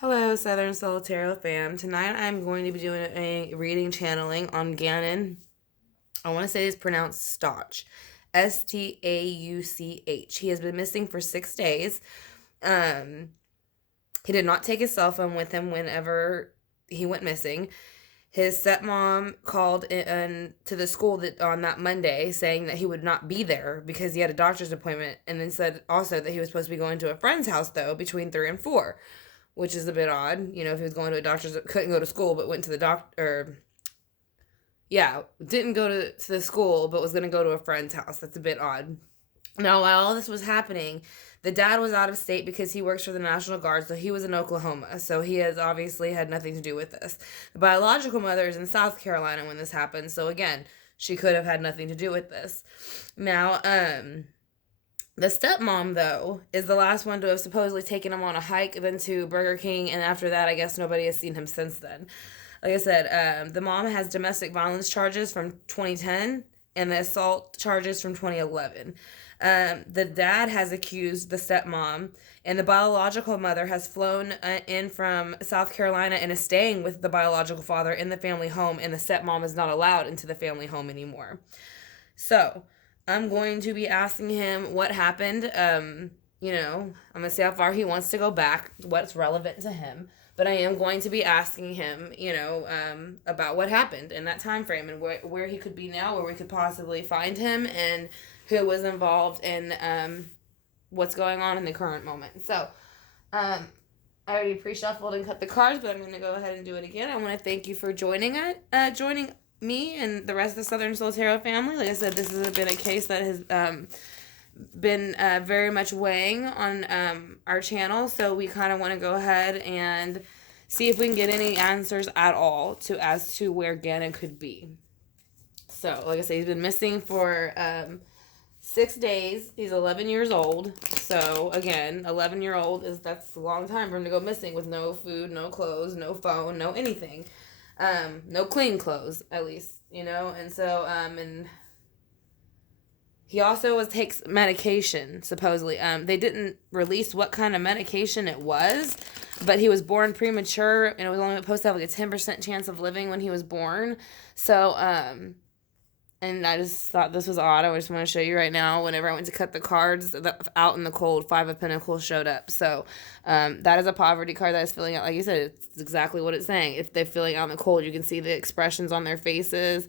Hello, Southern Solitario fam. Tonight I'm going to be doing a reading channeling on Gannon. I want to say it's pronounced Stauch. Stauch. He has been missing for 6 days. Um, he did not take his cell phone with him whenever he went missing. His stepmom called in to the school on that Monday saying that he would not be there because he had a doctor's appointment, and then said also that he was supposed to be going to a friend's house though between 3 and 4, which is a bit odd. If he was going to a doctor's, couldn't go to school, but went to the doctor. Yeah, didn't go to the school, but was going to go to a friend's house. That's a bit odd. Now, while all this was happening, the dad was out of state because he works for the National Guard, so he was in Oklahoma. So he has obviously had nothing to do with this. The biological mother is in South Carolina when this happened, so again, she could have had nothing to do with this. Now, the stepmom, though, is the last one to have supposedly taken him on a hike, then to Burger King, and after that, I guess nobody has seen him since then. Like I said, the mom has domestic violence charges from 2010 and the assault charges from 2011. The dad has accused the stepmom, and the biological mother has flown in from South Carolina and is staying with the biological father in the family home, and the stepmom is not allowed into the family home anymore. So, I'm going to be asking him what happened. I'm going to see how far he wants to go back, what's relevant to him. But I am going to be asking him, about what happened in that time frame, and where he could be now, where we could possibly find him, and who was involved in what's going on in the current moment. So, I already pre-shuffled and cut the cards, but I'm going to go ahead and do it again. I want to thank you for joining me and the rest of the Southern Solitario family. Like I said, this has been a case that has been very much weighing on our channel, so we kind of want to go ahead and see if we can get any answers at all as to where Gannon could be. So, like I said, he's been missing for 6 days. He's 11 years old. So, again, 11-year-old that's a long time for him to go missing with no food, no clothes, no phone, no anything. No clean clothes, at least, and so, and he also takes medication, supposedly. They didn't release what kind of medication it was, but he was born premature, and it was only supposed to have like a 10% chance of living when he was born. So, and I just thought this was odd. I just want to show you right now. Whenever I went to cut the cards, out in the cold, 5 of Pentacles showed up. So that is a poverty card that is filling out. Like you said, it's exactly what it's saying. If they're filling out in the cold, you can see the expressions on their faces.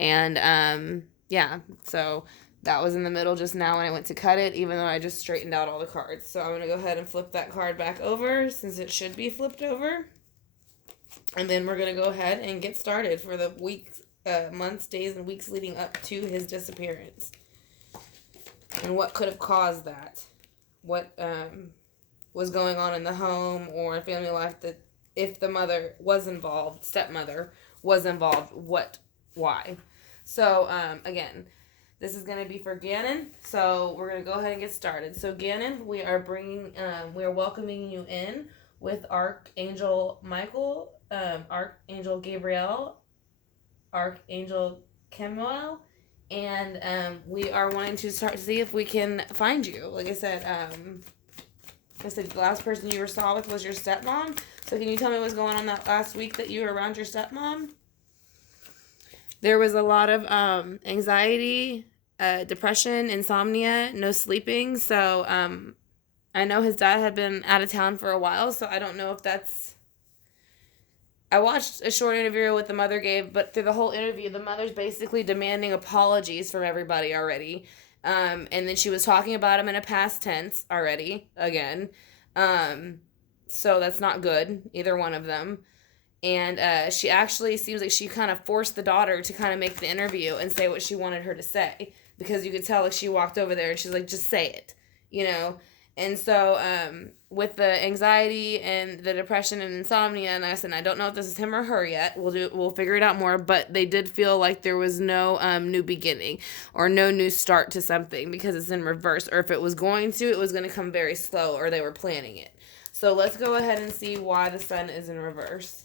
And yeah, so that was in the middle just now when I went to cut it, even though I just straightened out all the cards. So I'm going to go ahead and flip that card back over since it should be flipped over. And then we're going to go ahead and get started for the weeks, months, days, and weeks leading up to his disappearance. And what could have caused that. What was going on in the home or family life, that if the mother was involved, stepmother was involved, why. So, again, this is going to be for Gannon, so we're going to go ahead and get started. So, Gannon, we are welcoming you in with Archangel Michael, Archangel Gabriel, Archangel Kemuel, and we are wanting to start to see if we can find you. Like I said, the last person you saw with was your stepmom. So can you tell me what's going on that last week that you were around your stepmom? There was a lot of anxiety, depression, insomnia, no sleeping. So I know his dad had been out of town for a while, so I don't know if that's... I watched a short interview with the mother gave, but through the whole interview, the mother's basically demanding apologies from everybody already. And then she was talking about him in a past tense already, again. So that's not good, either one of them. And she actually seems like she kind of forced the daughter to kind of make the interview and say what she wanted her to say. Because you could tell, like, she walked over there and she's like, just say it, And so with the anxiety and the depression and insomnia, and I said, I don't know if this is him or her yet. We'll figure it out more. But they did feel like there was no new beginning or no new start to something because it's in reverse. Or if it was going to, it was going to come very slow, or they were planning it. So let's go ahead and see why the sun is in reverse.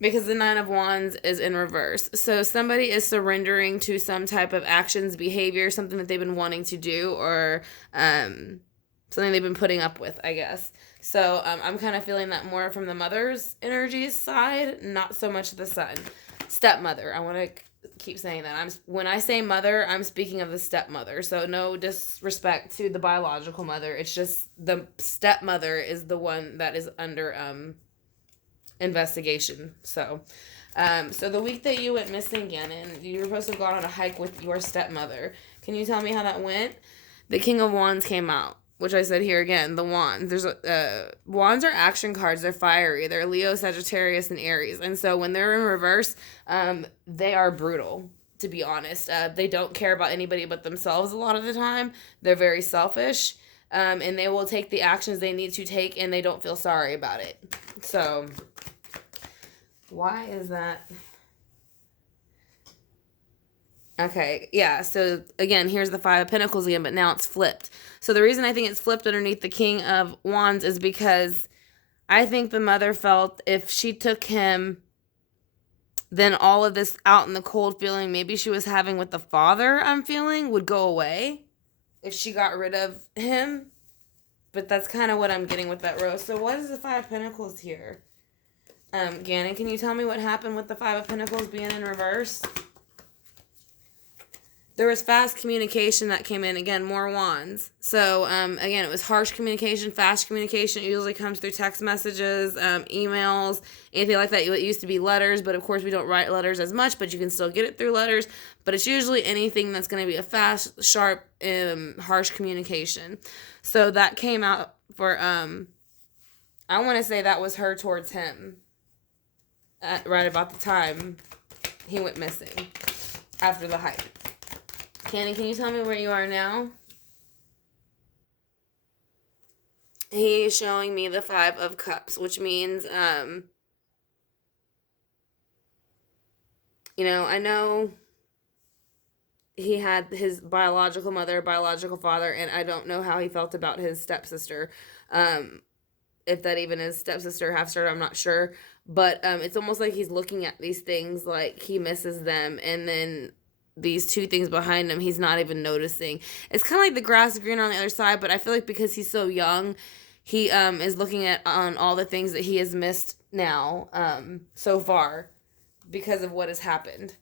Because the Nine of Wands is in reverse. So somebody is surrendering to some type of actions, behavior, something that they've been wanting to do, or something they've been putting up with, I guess. So I'm kind of feeling that more from the mother's energies side, not so much the son. Stepmother. I want to keep saying that. When I say mother, I'm speaking of the stepmother. So no disrespect to the biological mother. It's just the stepmother is the one that is under investigation. So the week that you went missing, Gannon, you were supposed to have gone on a hike with your stepmother. Can you tell me how that went? The King of Wands came out, which I said here again, the Wands. There's Wands are action cards. They're fiery. They're Leo, Sagittarius, and Aries. And so when they're in reverse, they are brutal, to be honest. They don't care about anybody but themselves a lot of the time. They're very selfish, and they will take the actions they need to take, and they don't feel sorry about it. So why is that? Okay, yeah, so again, here's the Five of Pentacles again, but now it's flipped. So the reason I think it's flipped underneath the King of Wands is because I think the mother felt if she took him, then all of this out in the cold feeling maybe she was having with the father, I'm feeling, would go away if she got rid of him. But that's kind of what I'm getting with that rose. So what is the Five of Pentacles here? Gannon, can you tell me what happened with the Five of Pentacles being in reverse? There was fast communication that came in. Again, more wands. So, again, it was harsh communication, fast communication. It usually comes through text messages, emails, anything like that. It used to be letters, but of course we don't write letters as much, but you can still get it through letters. But it's usually anything that's going to be a fast, sharp, harsh communication. So that came out for, I want to say that was her towards him right about the time he went missing after the hike. Candy, can you tell me where you are now? He is showing me the Five of Cups, which means, I know he had his biological mother, biological father, and I don't know how he felt about his stepsister. If that even is stepsister, half-sister, I'm not sure. But it's almost like he's looking at these things like he misses them, and then these two things behind him he's not even noticing. It's kind of like the grass is greener on the other side, but I feel like because he's so young, he is looking at on all the things that he has missed now so far because of what has happened.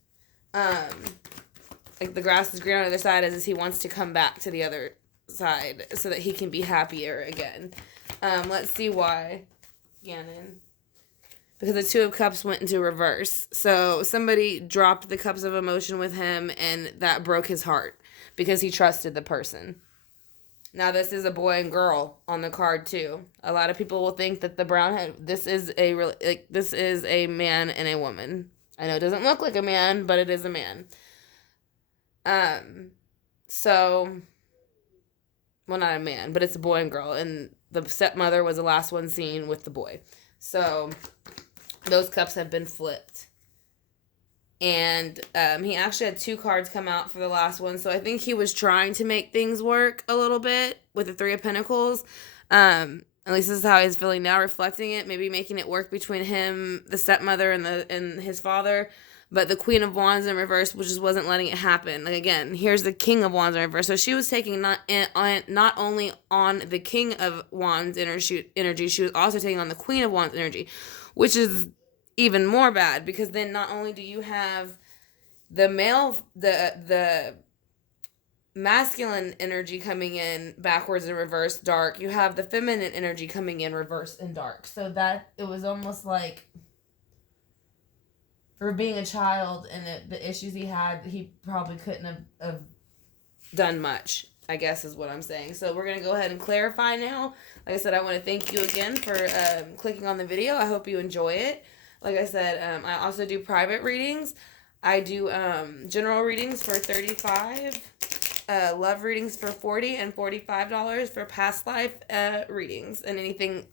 Like the grass is greener on the other side as he wants to come back to the other side so that he can be happier again. Let's see why. Gannon. Because the Two of Cups went into reverse. So somebody dropped the cups of emotion with him, and that broke his heart because he trusted the person. Now, this is a boy and girl on the card, too. A lot of people will think that the brown head, this is a man and a woman. I know it doesn't look like a man, but it is a man. Well, not a man, but it's a boy and girl. And the stepmother was the last one seen with the boy. So those cups have been flipped. And he actually had two cards come out for the last one. So I think he was trying to make things work a little bit with the Three of Pentacles. At least this is how he's feeling now, reflecting it. Maybe making it work between him, the stepmother, and his father. But the Queen of Wands in reverse, which just wasn't letting it happen. Like, again, here's the King of Wands in reverse. So she was taking not only on the King of Wands energy, she was also taking on the Queen of Wands energy, which is even more bad, because then not only do you have the masculine energy coming in backwards and reverse dark, you have the feminine energy coming in reverse and dark. So that it was almost like, for being a child and the issues he had, he probably couldn't have done much, I guess is what I'm saying. So we're going to go ahead and clarify now. Like I said, I want to thank you again for clicking on the video. I hope you enjoy it. Like I said, I also do private readings. I do general readings for $35, love readings for $40, and $45 for past life readings and anything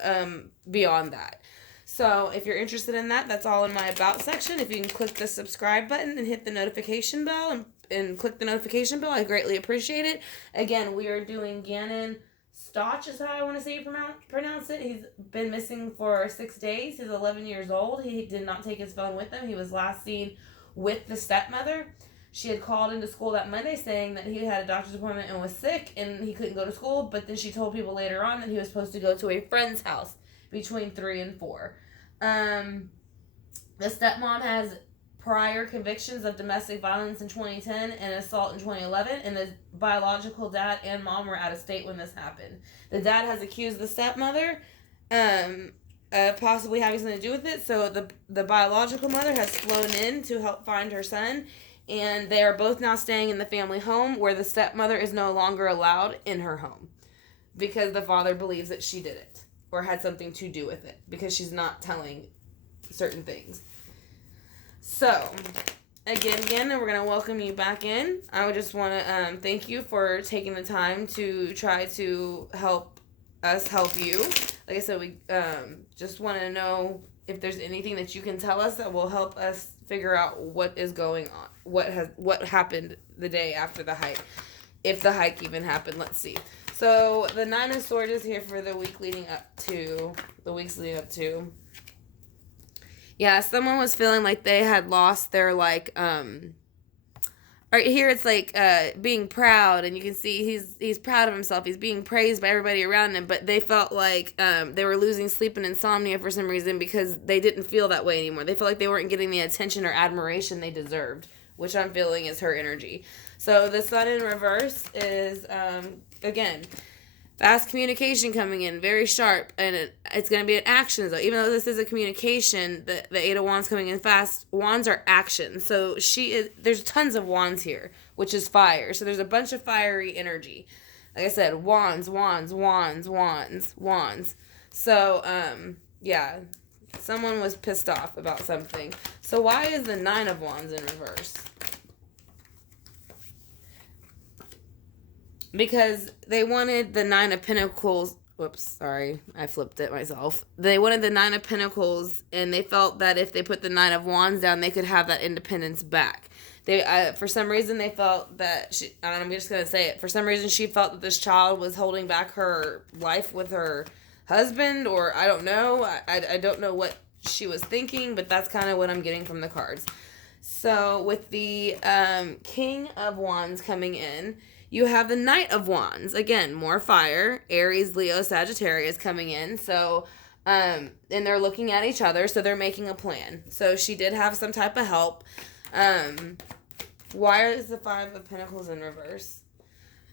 beyond that. So if you're interested in that, that's all in my About section. If you can click the subscribe button and hit the notification bell and click the notification bell, I greatly appreciate it. Again, we are doing Gannon STAUCH is how I want to say you pronounce it. He's been missing for 6 days. He's 11 years old. He did not take his phone with him. He was last seen with the stepmother. She had called into school that Monday saying that he had a doctor's appointment and was sick and he couldn't go to school, but then she told people later on that he was supposed to go to a friend's house between 3 and 4. The stepmom has prior convictions of domestic violence in 2010 and assault in 2011, and the biological dad and mom were out of state when this happened. The dad has accused the stepmother possibly having something to do with it, so the biological mother has flown in to help find her son, and they are both now staying in the family home where the stepmother is no longer allowed in her home because the father believes that she did it or had something to do with it because she's not telling certain things. So, again, we're going to welcome you back in. I would just want to thank you for taking the time to try to help us help you. Like I said, we just want to know if there's anything that you can tell us that will help us figure out what is going on. What happened the day after the hike. If the hike even happened, let's see. So, the 9 of Swords is here for the weeks leading up to. Yeah, someone was feeling like they had lost their, like, right here it's like being proud, and you can see he's proud of himself. He's being praised by everybody around him, but they felt like they were losing sleep and insomnia for some reason because they didn't feel that way anymore. They felt like they weren't getting the attention or admiration they deserved, which I'm feeling is her energy. So the Sun in reverse is, again, fast communication coming in, very sharp, and it's going to be an action, though. Even though this is a communication, the 8 of Wands coming in fast, Wands are action. So there's tons of Wands here, which is fire. So there's a bunch of fiery energy. Like I said, Wands. So, yeah, someone was pissed off about something. So why is the 9 of Wands in reverse? Because they wanted the 9 of Pentacles. Whoops, sorry. I flipped it myself. They wanted the 9 of Pentacles, and they felt that if they put the 9 of Wands down, they could have that independence back. For some reason, they felt that I'm just going to say it. For some reason, she felt that this child was holding back her life with her husband, or I don't know. I don't know what she was thinking, but that's kind of what I'm getting from the cards. So, with the King of Wands coming in, you have the Knight of Wands. Again, more fire. Aries, Leo, Sagittarius coming in. So, and they're looking at each other, so they're making a plan. So, she did have some type of help. Why is the 5 of Pentacles in reverse?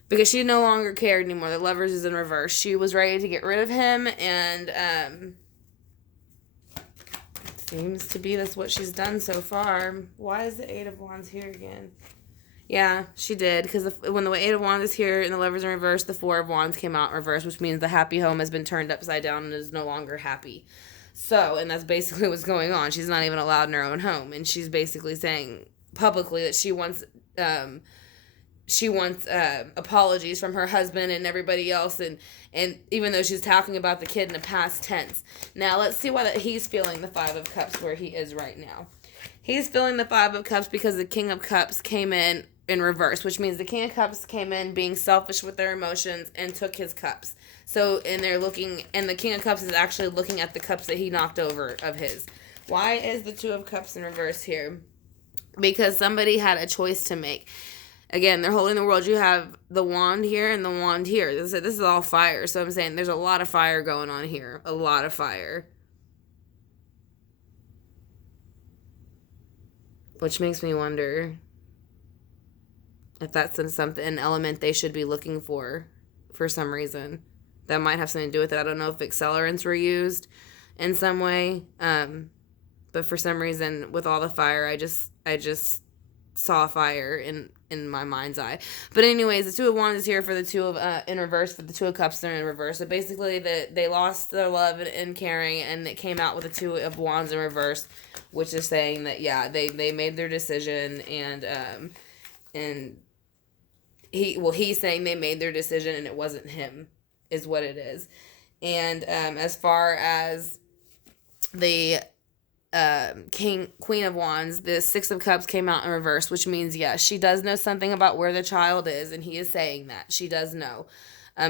Because she no longer cared anymore. The Lovers is in reverse. She was ready to get rid of him, and seems to be that's what she's done so far. Why is the 8 of Wands here again? Yeah, she did, because when the 8 of Wands is here and the Lovers in reverse, the 4 of Wands came out in reverse, which means the happy home has been turned upside down and is no longer happy. So, and that's basically what's going on. She's not even allowed in her own home, and she's basically saying publicly that she wants apologies from her husband and everybody else, and even though she's talking about the kid in the past tense. Now, let's see why he's feeling the 5 of Cups where he is right now. He's feeling the 5 of Cups because the King of Cups came in reverse, which means the King of Cups came in being selfish with their emotions and took his cups. So, and they're looking, and the King of Cups is actually looking at the cups that he knocked over of his. Why is the 2 of Cups in reverse here? Because somebody had a choice to make. Again, they're holding the world. You have the wand here and the wand here. This is all fire. So I'm saying there's a lot of fire going on here. A lot of fire. Which makes me wonder if that's an element they should be looking for some reason. That might have something to do with it. I don't know if accelerants were used in some way. But for some reason, with all the fire, I just saw fire in my mind's eye. But anyways, the 2 of Wands is here for the 2 of in reverse, for the 2 of Cups they're in reverse. So basically, they lost their love and caring, and it came out with the 2 of Wands in reverse, which is saying that they made their decision, and he's saying they made their decision and it wasn't him, is what it is. And as far as the Queen of Wands, the 6 of Cups came out in reverse, which means, yes, she does know something about where the child is, and he is saying that. She does know,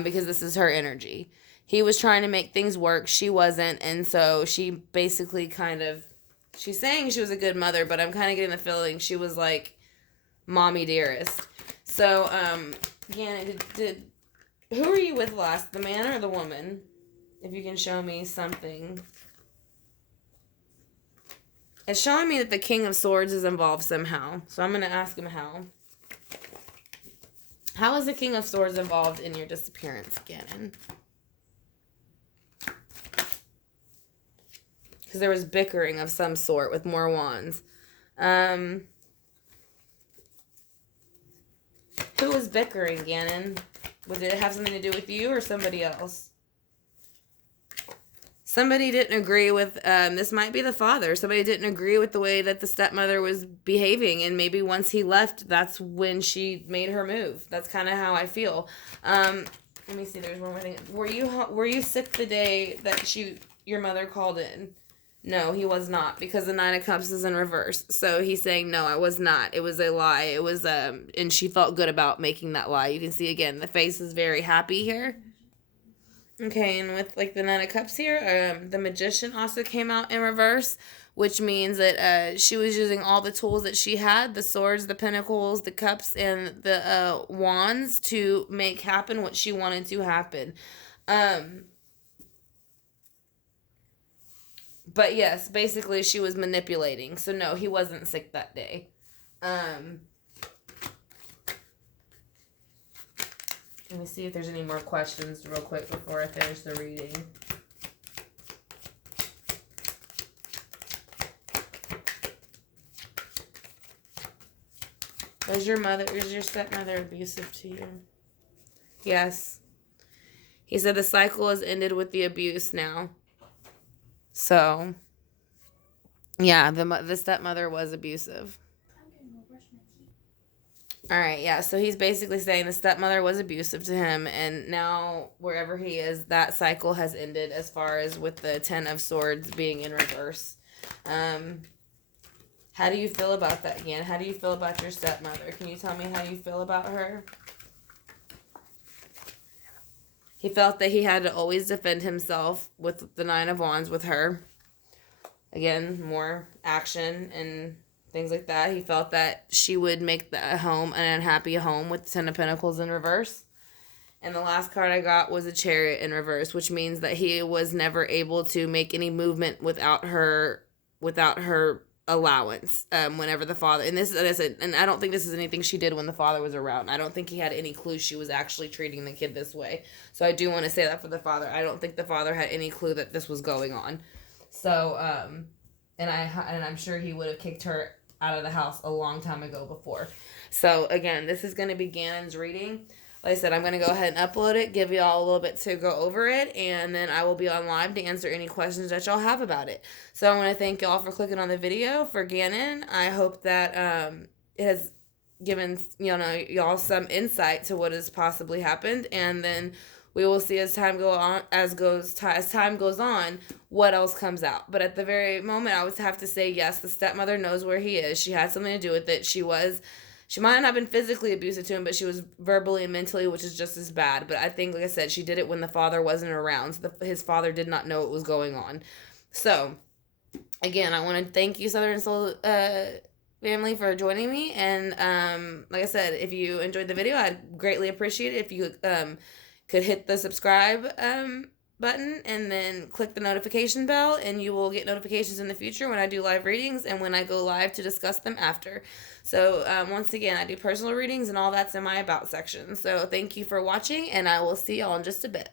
because this is her energy. He was trying to make things work. She wasn't, and so she basically she's saying she was a good mother, but I'm kind of getting the feeling she was like, mommy dearest. So, Gannon, who were you with last? The man or the woman? If you can show me something. It's showing me that the King of Swords is involved somehow. So I'm going to ask him how. How is the King of Swords involved in your disappearance, Gannon? Because there was bickering of some sort with more wands. Who was bickering, Gannon? Did it have something to do with you or somebody else? Somebody didn't agree with, this might be the father. Somebody didn't agree with the way that the stepmother was behaving. And maybe once he left, that's when she made her move. That's kind of how I feel. Let me see, there's one more thing. Were you sick the day that your mother called in? No, he was not, because the Nine of Cups is in reverse. So he's saying, no, I was not. It was a lie. It was, and she felt good about making that lie. You can see, again, the face is very happy here. Okay, and with, like, the Nine of Cups here, the Magician also came out in reverse, which means that she was using all the tools that she had, the swords, the pentacles, the cups, and the wands to make happen what she wanted to happen. But yes, basically she was manipulating. So no, he wasn't sick that day. Let me see if there's any more questions real quick before I finish the reading. Is your stepmother abusive to you? Yes. He said the cycle has ended with the abuse now. So, yeah, the stepmother was abusive. All right, yeah, so he's basically saying the stepmother was abusive to him, and now, wherever he is, that cycle has ended as far as with the Ten of Swords being in reverse. How do you feel about that, Gannon? How do you feel about your stepmother? Can you tell me how you feel about her? He felt that he had to always defend himself with the Nine of Wands with her. Again, more action and things like that. He felt that she would make the home an unhappy home with the Ten of Pentacles in reverse. And the last card I got was a Chariot in reverse, which means that he was never able to make any movement without her allowance. Whenever the father, and this is, and I don't think this is anything she did when the father was around. I don't think he had any clue she was actually treating the kid this way. So I do want to say that for the father. I don't think the father had any clue that this was going on. So, and I'm sure he would have kicked her out of the house a long time ago before. So again, this is going to be Gannon's reading. Like I said, I'm going to go ahead and upload it, give y'all a little bit to go over it, and then I will be on live to answer any questions that y'all have about it. So I want to thank y'all for clicking on the video for Gannon. I hope that it has given y'all some insight to what has possibly happened, and then we will see as time goes on what else comes out. But at the very moment, I would have to say yes, the stepmother knows where he is. She had something to do with it. She might not have been physically abusive to him, but she was verbally and mentally, which is just as bad. But I think, like I said, she did it when the father wasn't around. So his father did not know what was going on. So, again, I want to thank you, Southern Soul family, for joining me. And like I said, if you enjoyed the video, I'd greatly appreciate it if you could hit the subscribe button and then click the notification bell, and you will get notifications in the future when I do live readings and when I go live to discuss them after. So once again, I do personal readings and all that's in my about section. So thank you for watching, and I will see y'all in just a bit.